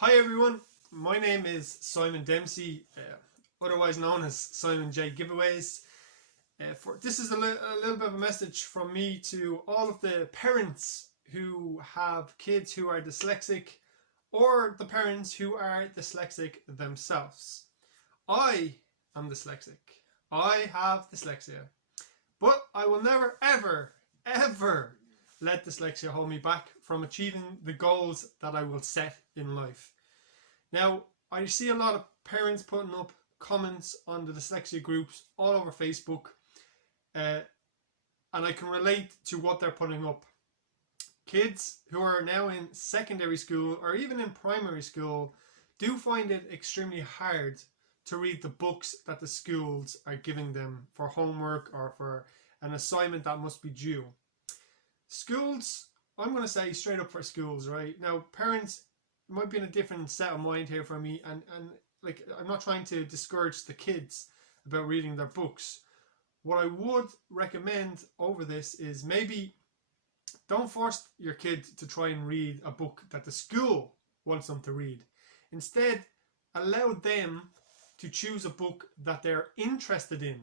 Hi everyone, my name is Simon Dempsey, otherwise known as Simon J Giveaways. This is a little bit of a message from me to all of the parents who have kids who are dyslexic, or the parents who are dyslexic themselves. I am dyslexic. I have dyslexia, but I will never ever let dyslexia hold me back from achieving the goals that I will set in life. Now, I see a lot of parents putting up comments on the dyslexia groups all over Facebook, and I can relate to what they're putting up. Kids who are now in secondary school or even in primary school do find it extremely hard to read the books that the schools are giving them for homework or for an assignment that must be due. Schools, I'm going to say straight up for schools, right? Now, parents might be in a different set of mind here for me, and like, I'm not trying to discourage the kids about reading their books. What I would recommend over this is maybe don't force your kid to try and read a book that the school wants them to read. Instead, allow them to choose a book that they're interested in.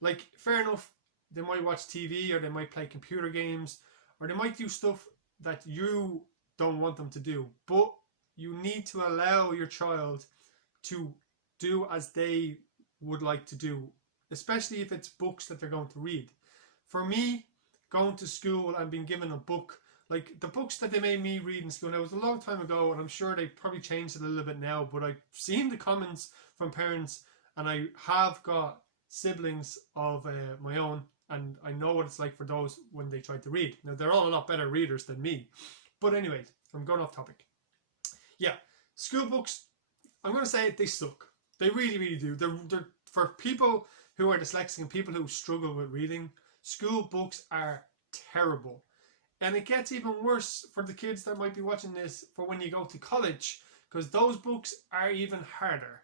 Like, fair enough, they might watch TV, or they might play computer games, or they might do stuff that you don't want them to do. But you need to allow your child to do as they would like to do, especially if it's books that they're going to read. For me, going to school and being given a book, like the books that they made me read in school, now it was a long time ago, and I'm sure they probably changed it a little bit now, but I've seen the comments from parents, and I have got siblings of my own, and I know what it's like for those when they try to read. Now, they're all a lot better readers than me. But anyway, I'm going off topic. Yeah, school books, I'm going to say it, they suck. They really, really do. They're for people who are dyslexic and people who struggle with reading, school books are terrible. And it gets even worse for the kids that might be watching this for when you go to college, because those books are even harder.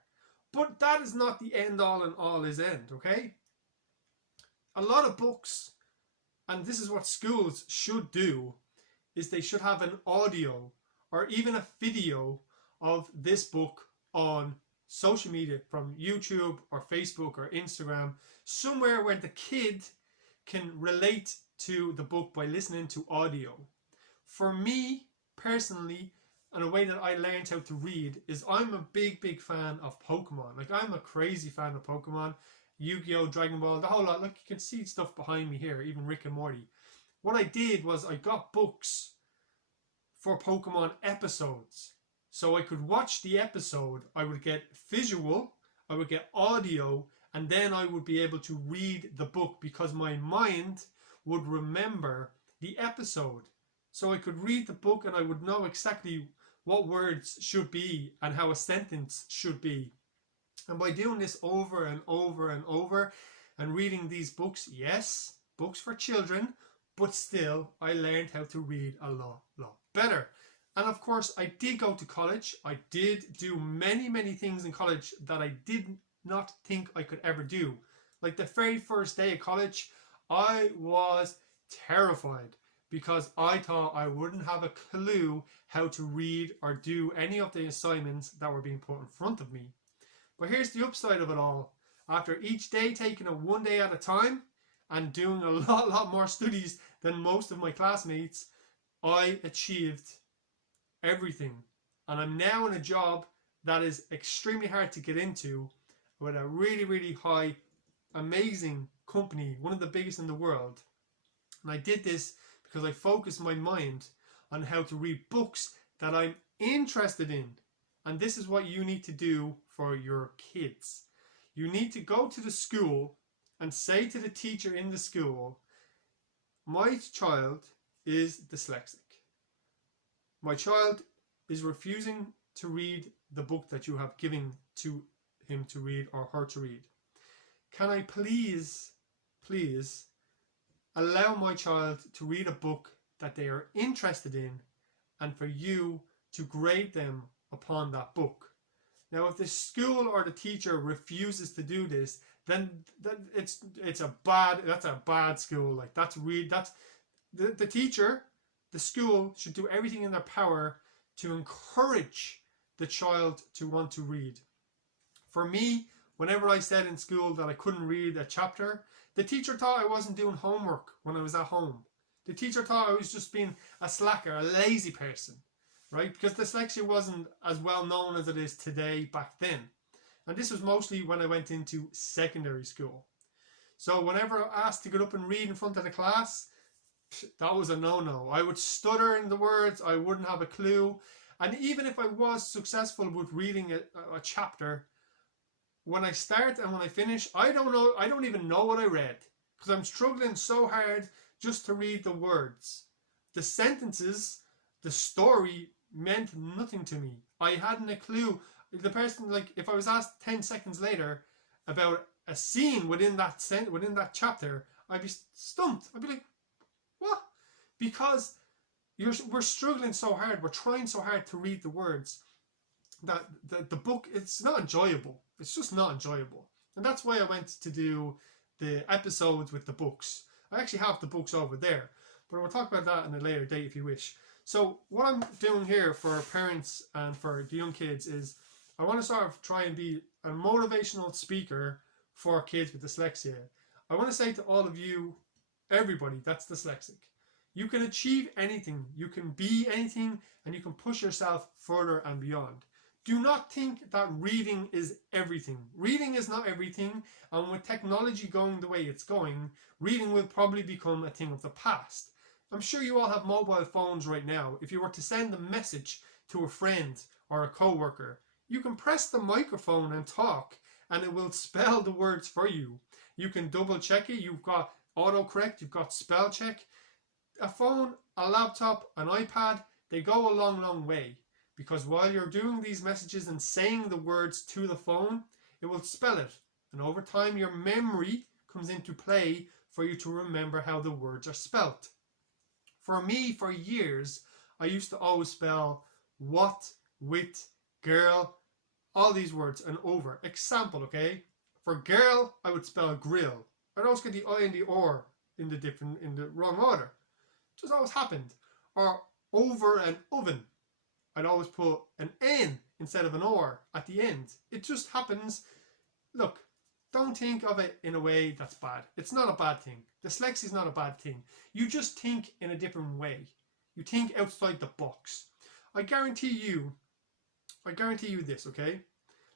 But that is not the end all and all is end, okay? A lot of books, and this is what schools should do, is they should have an audio or even a video of this book on social media, from YouTube or Facebook or Instagram, somewhere where the kid can relate to the book by listening to audio. For me personally, and a way that I learned how to read is I'm a big fan of Pokemon. Like, I'm a crazy fan of Pokemon, Yu-Gi-Oh, Dragon Ball, the whole lot. Look, you can see stuff behind me here, even Rick and Morty. What I did was I got books for Pokemon episodes, so I could watch the episode. I would get visual, I would get audio, and then I would be able to read the book because my mind would remember the episode. So I could read the book and I would know exactly what words should be and how a sentence should be. And by doing this over and over and over and reading these books, yes, books for children, but still I learned how to read a lot better. And of course, I did go to college. I did do many things in college that I did not think I could ever do. Like the very first day of college, I was terrified because I thought I wouldn't have a clue how to read or do any of the assignments that were being put in front of me. But here's the upside of it all. After each day taking it one day at a time and doing a lot more studies than most of my classmates, I achieved everything. And I'm now in a job that is extremely hard to get into with a really high, amazing company, one of the biggest in the world. And I did this because I focused my mind on how to read books that I'm interested in. And this is what you need to do for your kids. You need to go to the school and say to the teacher in the school, my child is dyslexic. My child is refusing to read the book that you have given to him to read or her to read. Can I please allow my child to read a book that they are interested in, and for you to grade them upon that book? Now, if the school or the teacher refuses to do this, then that's a bad school. Like, that's the teacher, the school should do everything in their power to encourage the child to want to read. For me, whenever I said in school that I couldn't read a chapter, the teacher thought I wasn't doing homework when I was at home. The teacher thought I was just being a slacker, a lazy person, right? Because dyslexia wasn't as well known as it is today back then. And this was mostly when I went into secondary school. So whenever I asked to get up and read in front of the class, that was a no-no. I would stutter in the words, I wouldn't have a clue. And even if I was successful with reading a chapter, when I start and when I finish, I don't even know what I read. Because I'm struggling so hard just to read the words. The sentences, the story meant nothing to me. I hadn't a clue. The person, like, if I was asked 10 seconds later about a scene within that chapter, I'd be stumped. I'd be like, what? Because we're struggling so hard, we're trying so hard to read the words that the book, it's not enjoyable. It's just not enjoyable. And that's why I went to do the episodes with the books. I actually have the books over there, but we'll talk about that in a later date if you wish. So what I'm doing here for parents and for the young kids is I want to sort of try and be a motivational speaker for kids with dyslexia. I want to say to all of you, everybody that's dyslexic, you can achieve anything, you can be anything, and you can push yourself further and beyond. Do not think that reading is everything. Reading is not everything, and with technology going the way it's going, reading will probably become a thing of the past. I'm sure you all have mobile phones right now. If you were to send a message to a friend or a co-worker, you can press the microphone and talk, and it will spell the words for you. You can double check it. You've got autocorrect, you've got spell check. A phone, a laptop, an iPad, they go a long, long way. Because while you're doing these messages and saying the words to the phone, it will spell it. And over time, your memory comes into play for you to remember how the words are spelt. For me, for years, I used to always spell what, with, girl, all these words and over. Example, okay? For girl, I would spell grill. I'd always get the I and the or in the wrong order. It just always happened. Or over and oven. I'd always put an N instead of an or at the end. It just happens. Look, don't think of it in a way that's bad. It's not a bad thing. Dyslexia is not a bad thing. You just think in a different way. You think outside the box. I guarantee you this, okay?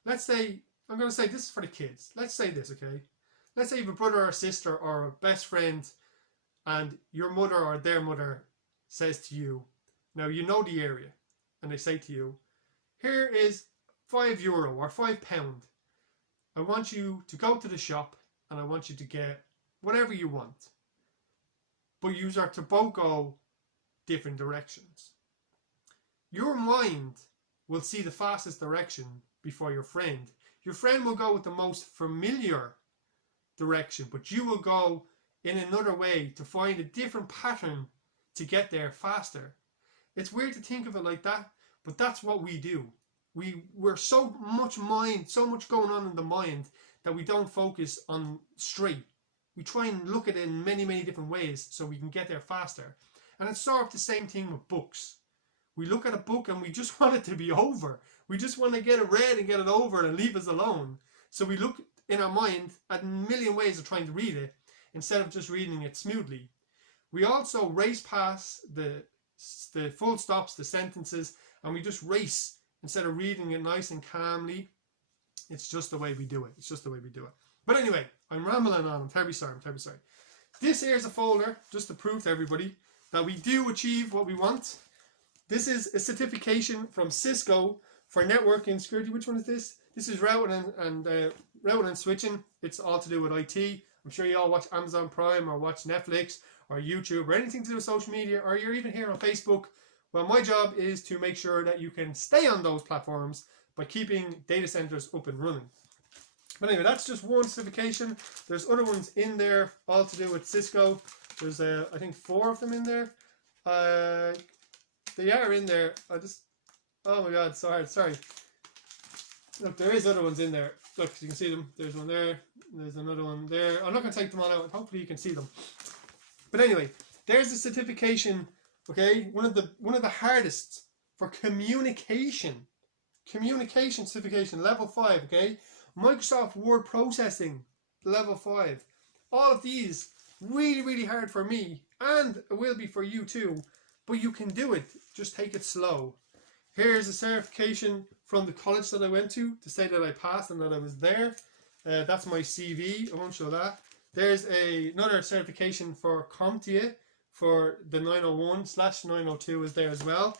Let's say, I'm going to say this is for the kids. Let's say this, okay? Let's say you have a brother or sister or a best friend and your mother or their mother says to you, now you know the area, and they say to you, here is €5 or £5. I want you to go to the shop and I want you to get whatever you want. But you are to both go different directions. Your mind will see the fastest direction before your friend. Your friend will go with the most familiar direction, but you will go in another way to find a different pattern to get there faster. It's weird to think of it like that, but that's what we do. We're so much going on in the mind that we don't focus on straight. We try and look at it in many, many different ways so we can get there faster. And it's sort of the same thing with books. We look at a book and we just want it to be over. We just want to get it read and get it over and leave us alone. So we look in our mind at a million ways of trying to read it instead of just reading it smoothly. We also race past the full stops, the sentences, and we just race instead of reading it nice and calmly. It's just the way we do it. It's just the way we do it. But anyway, I'm rambling on. I'm terribly sorry. This here is a folder just to prove to everybody that we do achieve what we want. This is a certification from Cisco for networking security. Which one is this? This is routing and switching. It's all to do with IT. I'm sure you all watch Amazon Prime or watch Netflix or YouTube or anything to do with social media, or you're even here on Facebook. Well, my job is to make sure that you can stay on those platforms by keeping data centers up and running. But anyway, that's just one certification. There's other ones in there, all to do with Cisco. There's, I think, 4 of them in there. They are in there. Oh my God, sorry. Look, there is other ones in there. Look, you can see them. There's one there. There's another one there. I'm not going to take them all out. Hopefully you can see them. But anyway, there's the certification. Okay, one of the hardest for communication communication certification, level 5, okay? Microsoft Word processing, level 5. All of these, really, really hard for me, and it will be for you too, but you can do it. Just take it slow. Here's a certification from the college that I went to say that I passed and that I was there. That's my CV. I won't show that. There's another certification for CompTIA for the 901/902 is there as well.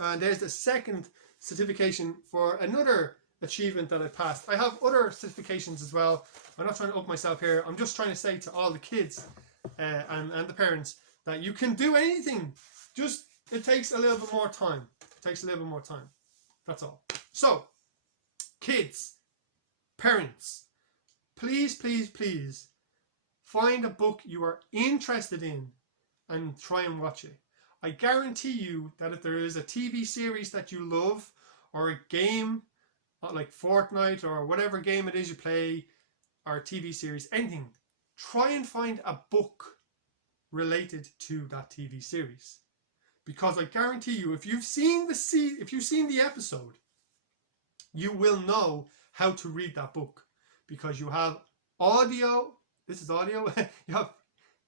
And there's the second certification for another achievement that I passed. I have other certifications as well. I'm not trying to up myself here. I'm just trying to say to all the kids and the parents that you can do anything. Just, it takes a little bit more time. It takes a little bit more time. That's all. So, kids, parents, please, please, please find a book you are interested in and try and watch it. I guarantee you that if there is a TV series that you love, or a game like Fortnite or whatever game it is you play, or TV series, anything, try and find a book related to that TV series. Because I guarantee you, if you've seen the episode, you will know how to read that book. Because you have audio, this is audio, you have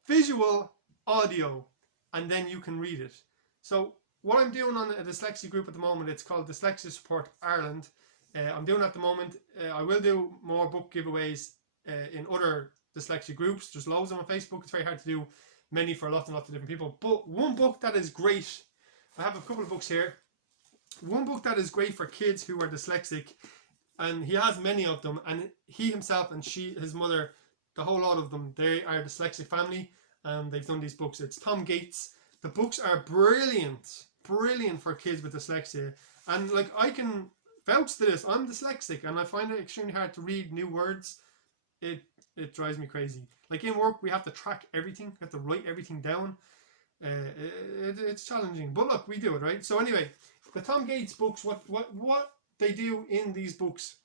visual, audio, and then you can read it. So what I'm doing on a dyslexia group at the moment, it's called Dyslexia Support Ireland. I'm doing at the moment, I will do more book giveaways in other dyslexia groups. There's loads on Facebook. It's very hard to do many for lots and lots of different people. But one book that is great, I have a couple of books here. One book that is great for kids who are dyslexic, and he has many of them, and he himself and his mother, the whole lot of them, they are a dyslexic family, and they've done these books. It's Tom Gates. The books are brilliant for kids with dyslexia, and like, I can vouch to this. I'm dyslexic, and I find it extremely hard to read new words. It drives me crazy. Like in work, we have to track everything. We have to write everything down. It's challenging, but look, we do it, right? So anyway, the Tom Gates books, what they do in these books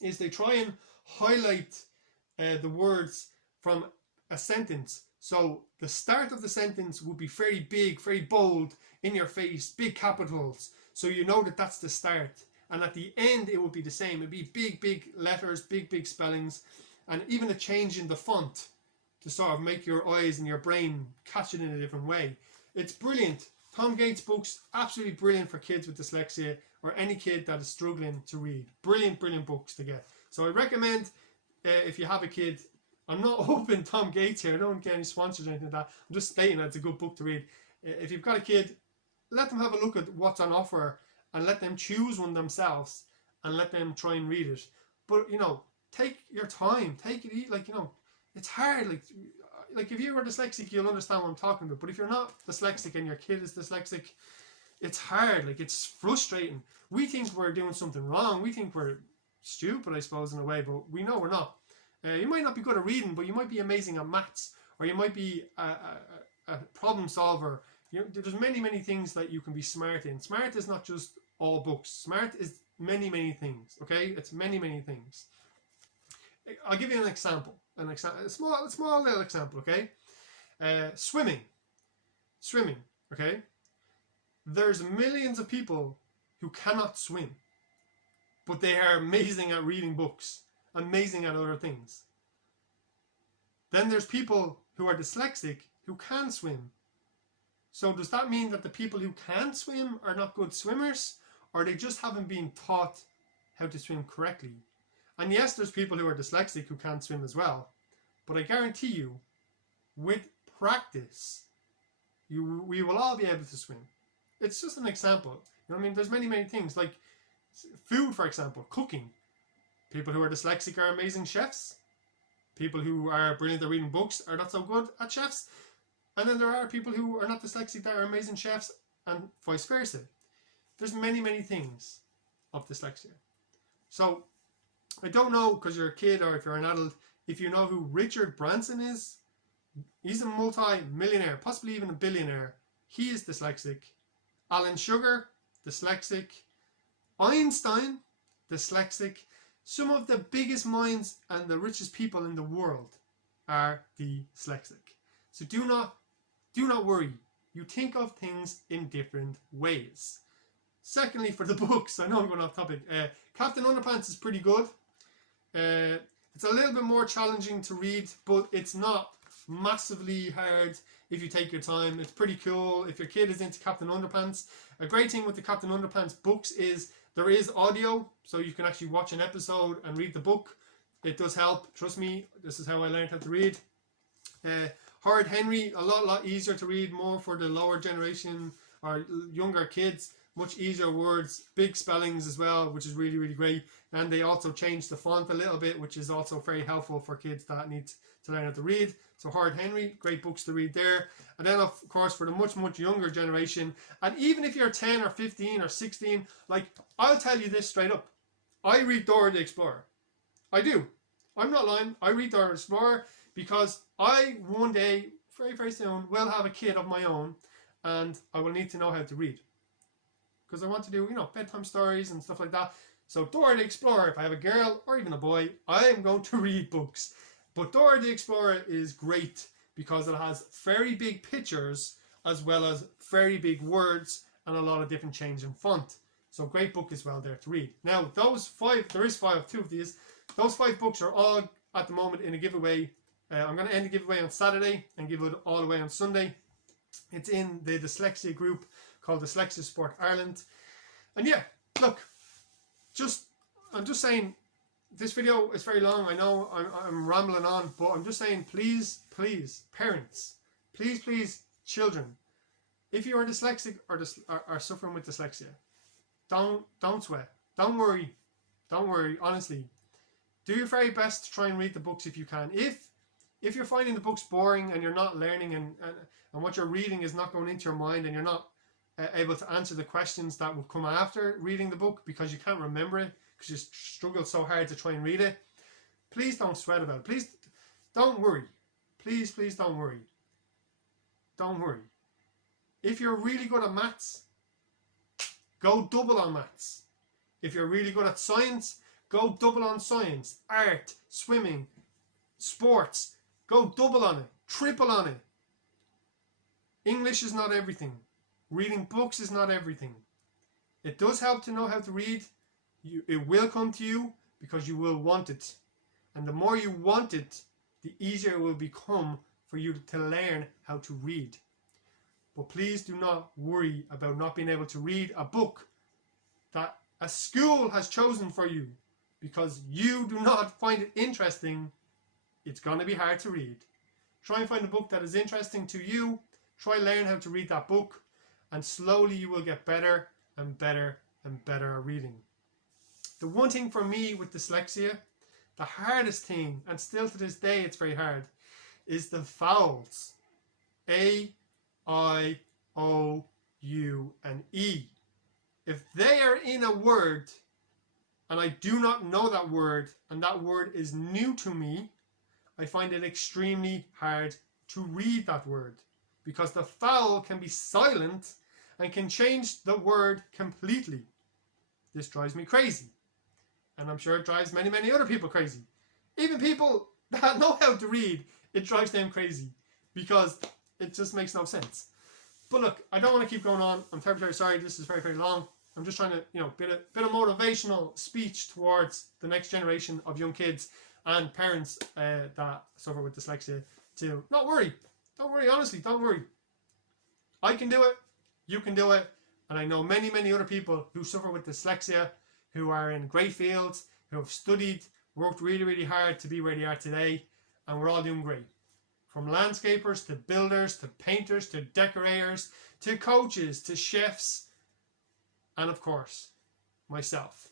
is they try and highlight the words from a sentence. So the start of the sentence would be very big, very bold, in your face, big capitals, so you know that that's the start. And at the end, it would be the same. It'd be big, big letters, big spellings, and even a change in the font to sort of make your eyes and your brain catch it in a different way. It's brilliant. Tom Gates books, absolutely brilliant for kids with dyslexia or any kid that is struggling to read. Brilliant books to get. So I recommend, if you have a kid, I'm not hoping Tom Gates here, I don't get any sponsors or anything like that. I'm just stating that it's a good book to read. If you've got a kid, let them have a look at what's on offer and let them choose one themselves and let them try and read it. But, you know, take your time, take it easy. Like, you know, it's hard. Like if you were dyslexic, you'll understand what I'm talking about. But if you're not dyslexic and your kid is dyslexic, it's hard. Like, it's frustrating. We think we're doing something wrong. We think we're stupid, I suppose, in a way, but we know we're not. You might not be good at reading, but you might be amazing at maths, or you might be a problem solver. You know, there's many things that you can be smart in. Smart is not just all books. Smart is many things. Okay, it's many things. I'll give you an example. A small little example. Okay, swimming. Okay, there's millions of people who cannot swim, but they are amazing at reading books, amazing at other things. Then there's people who are dyslexic who can swim. So does that mean that the people who can swim are not good swimmers, or they just haven't been taught how to swim correctly? And yes, there's people who are dyslexic who can't swim as well, but I guarantee you, with practice, we will all be able to swim. It's just an example. You know what I mean? There's many things, like food, for example, cooking. People who are dyslexic are amazing chefs. People who are brilliant at reading books are not so good at chefs. And then there are people who are not dyslexic that are amazing chefs, and vice versa. There's many things of dyslexia. So I don't know, because you're a kid or if you're an adult, if you know who Richard Branson is. He's a multi-millionaire, possibly even a billionaire. He is dyslexic. Alan Sugar, dyslexic. Einstein, dyslexic. Some of the biggest minds and the richest people in the world are dyslexic. So do not worry. You think of things in different ways. Secondly, for the books, I know I'm going off topic. Captain Underpants is pretty good. It's a little bit more challenging to read, but it's not massively hard if you take your time. It's pretty cool if your kid is into Captain Underpants. A great thing with the Captain Underpants books is there is audio, so you can actually watch an episode and read the book. It does help. Trust me, this is how I learned how to read. Horrid Henry, a lot easier to read, more for the lower generation or younger kids. Much easier words, big spellings as well, which is really, really great. And they also changed the font a little bit, which is also very helpful for kids that need to learn how to read. So Horrid Henry, great books to read there. And then of course for the much younger generation, and even if you're 10 or 15 or 16, like, I'll tell you this straight up, I read Dora the Explorer. I do. I'm not lying. I read Dora the Explorer because I one day, very, very soon, will have a kid of my own, and I will need to know how to read. Because I want to do, bedtime stories and stuff like that. So Dora the Explorer, if I have a girl or even a boy, I am going to read books. But Dora the Explorer is great because it has very big pictures as well as very big words and a lot of different change in font. So great book as well there to read. Two of these. Those 5 books are all at the moment in a giveaway. I'm going to end the giveaway on Saturday and give it all away on Sunday. It's in the dyslexia group called Dyslexia Support Ireland. And yeah, look, I'm just saying, this video is very long. I know I'm rambling on, but I'm just saying, please, parents, please, children, if you are dyslexic or are suffering with dyslexia, don't sweat, don't worry, honestly. Do your very best to try and read the books if you can. If you're finding the books boring and you're not learning and what you're reading is not going into your mind and you're not able to answer the questions that will come after reading the book because you can't remember it because you struggled so hard to try and read it, please don't sweat about it. Please don't worry. Please don't worry. Don't worry. If you're really good at maths, go double on maths. If you're really good at science, go double on science. Art, swimming, sports, go double on it, triple on it. English is not everything. Reading books is not everything. It does help to know how to read. It will come to you because you will want it. And the more you want it, the easier it will become for you to learn how to read. But please do not worry about not being able to read a book that a school has chosen for you because you do not find it interesting. It's going to be hard to read. Try and find a book that is interesting to you. Try learn how to read that book. And slowly you will get better and better and better at reading. The one thing for me with dyslexia, the hardest thing, and still to this day it's very hard, is the vowels. A, I, O, U, and E. If they are in a word, and I do not know that word, and that word is new to me, I find it extremely hard to read that word. Because the vowel can be silent and can change the word completely. This drives me crazy. And I'm sure it drives many other people crazy. Even people that know how to read, it drives them crazy. Because it just makes no sense. But look, I don't want to keep going on. I'm terribly sorry, this is very long. I'm just trying to, bit of motivational speech towards the next generation of young kids and parents that suffer with dyslexia to not worry. Don't worry, honestly, don't worry. I can do it. You can do it. And I know many other people who suffer with dyslexia, who are in great fields, who have studied, worked really hard to be where they are today, and we're all doing great. From landscapers to builders to painters to decorators to coaches to chefs, and of course, myself,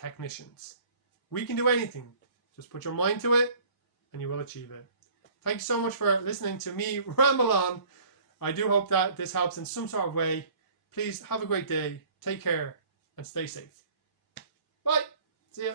technicians. We can do anything. Just put your mind to it and you will achieve it. Thank you so much for listening to me ramble on. I do hope that this helps in some sort of way. Please have a great day. Take care and stay safe. Bye. See ya.